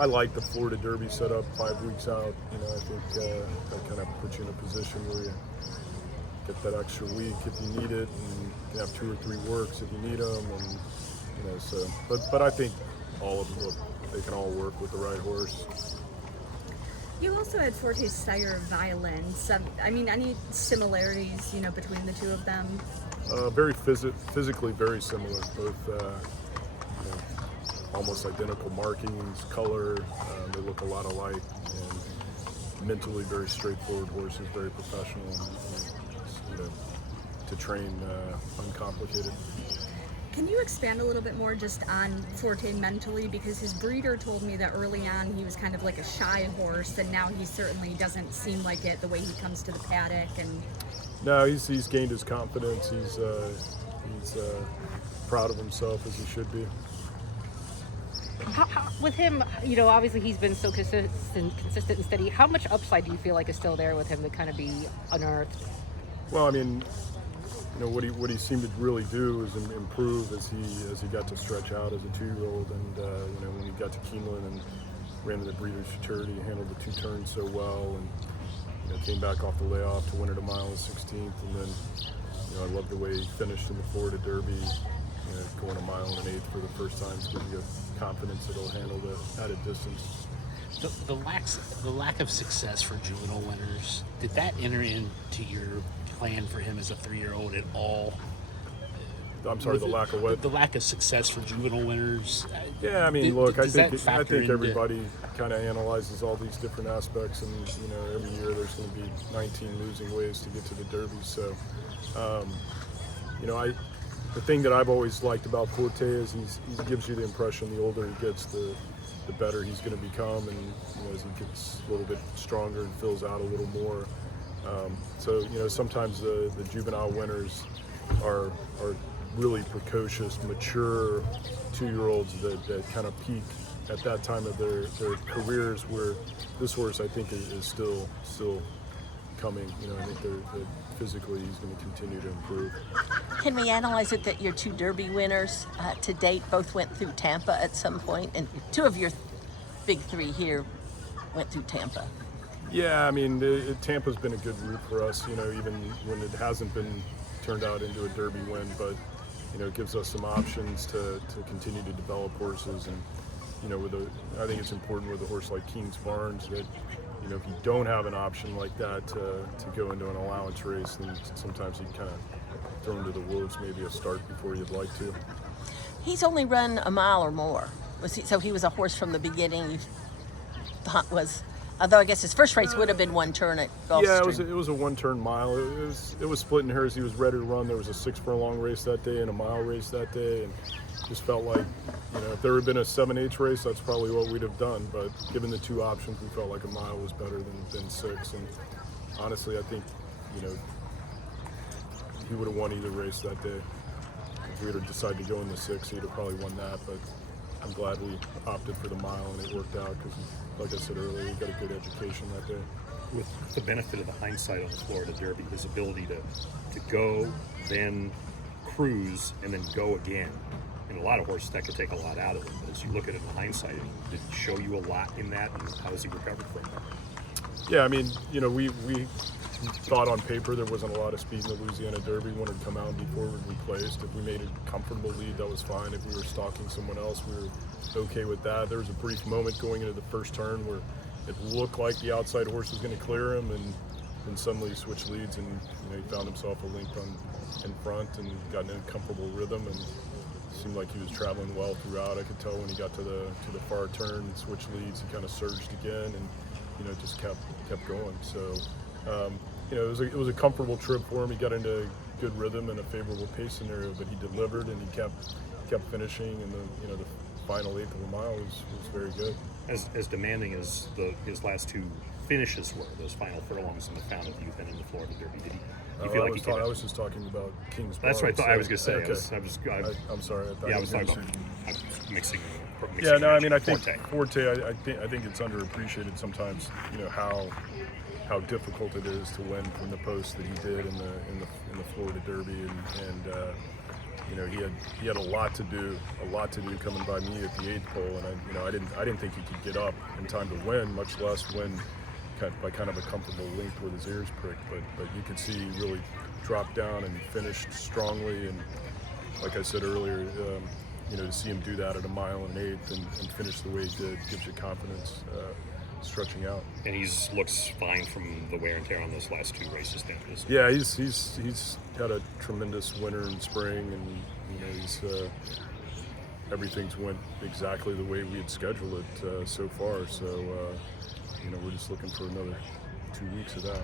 I like the Florida Derby setup 5 weeks out. You know, I think that kind of puts you in a position where you get that extra week if you need it, and you can have 2 or 3 works if you need them, and you know. So, but I think all of them they can all work with the right horse. You also had Forte's sire Violin. I mean, any similarities, you know, between the two of them? Very physically very similar. Both you know, almost identical markings, color. They look a lot alike, and mentally very straightforward horses, very professional, and you know, to train uncomplicated. Can you expand a little bit more just on Forte mentally? Because his breeder told me that early on he was kind of like a shy horse, and now he certainly doesn't seem like it the way he comes to the paddock. And no, he's gained his confidence. He's proud of himself, as he should be. With him, you know, obviously he's been so consistent and steady. How much upside do you feel like is still there with him to kind of be unearthed? Well, I mean, you know, what he seemed to really do is improve as he got to stretch out as a 2-year-old, and you know, when he got to Keeneland and ran in the Breeders' Futurity, he handled the 2 turns so well, and you know, came back off the layoff to win it a mile and 16th, and then you know, I love the way he finished in the Florida Derby, you know, going a mile and an 1/8 for the first time. It's giving you confidence that he'll handle the added distance. The lack of success for juvenile winners, did that enter into your plan for him as a 3-year-old at all? I'm sorry, the lack of what? The lack of success for juvenile winners. Yeah, I mean, look, I think into... everybody kind of analyzes all these different aspects, and you know, every year there's going to be 19 losing ways to get to the Derby. So, you know, the thing that I've always liked about Forte is he gives you the impression the older he gets, the better he's going to become, and you know, as he gets a little bit stronger and fills out a little more. So you know, sometimes the juvenile winners are really precocious, mature 2-year-olds that kind of peak at that time of their careers, where this horse I think is still coming. You know, I think that physically he's going to continue to improve. Can we analyze it that your 2 Derby winners to date both went through Tampa at some point, and 2 of your big 3 here went through Tampa? Yeah, I mean, Tampa's been a good route for us, you know, even when it hasn't been turned out into a Derby win, but you know, it gives us some options to continue to develop horses. And you know, I think it's important with a horse like Keene's Barnes that, you know, if you don't have an option like that to go into an allowance race, then sometimes you kind of throw into the wolves maybe a start before you'd like to. He's only run a mile or more. So he was a horse from the beginning you thought was, although I guess his first race would have been 1 turn at Gulfstream. Yeah, it was a 1-turn mile. It was splitting hairs. He was ready to run. There was a 6-furlong race that day and a mile race that day, and just felt like, you know, if there had been a 7/8 race, that's probably what we'd have done. But given the 2 options, we felt like a mile was better than 6. And honestly, I think, you know, he would have won either race that day. If we would have decided to go in the 6, he'd have probably won that. But I'm glad we opted for the mile, and it worked out because, like I said earlier, he got a good education that day. With the benefit of the hindsight on the Florida Derby, his ability to go, then cruise, and then go again. And a lot of horses, that could take a lot out of him. But as you look at it in hindsight, did it show you a lot in that, and how has he recovered from that? Yeah, I mean, you know, we thought on paper there wasn't a lot of speed in the Louisiana Derby. Wanted to come out and be forwardly placed. If we made a comfortable lead, that was fine. If we were stalking someone else, we were okay with that. There was a brief moment going into the first turn where it looked like the outside horse was going to clear him, and then suddenly he switched leads, and you know, he found himself a length in front and got in a comfortable rhythm, and seemed like he was traveling well throughout. I could tell when he got to the far turn and switched leads, he kind of surged again, and you know, just kept going. So you know, it was a comfortable trip for him. He got into good rhythm and a favorable pace scenario, but he delivered, and he kept finishing, and the final 1/8 of a mile was very good. As demanding as his last 2 finishes were, those final furlongs in the Fountain of Youth and in the Florida Derby, did you feel like I was just talking about King's Barnes. That's what I thought I was going to say. Okay. I'm sorry. I was talking about. I'm mixing. Yeah, no, I mean, I think Forte. I think it's underappreciated sometimes. You know how difficult it is to win from the post that he did in the Florida Derby, and he had a lot to do coming by me at the 8th pole, and I didn't think he could get up in time to win, much less win by kind of a comfortable length with his ears pricked. But you could see he really dropped down and finished strongly, and like I said earlier, to see him do that at 1 mile and 1/8 and finish the way he did gives you confidence stretching out. And looks fine from the wear and tear on those last 2 races then. Yeah, he's had a tremendous winter and spring, and everything's went exactly the way we had scheduled it so far. So we're just looking for another 2 weeks of that.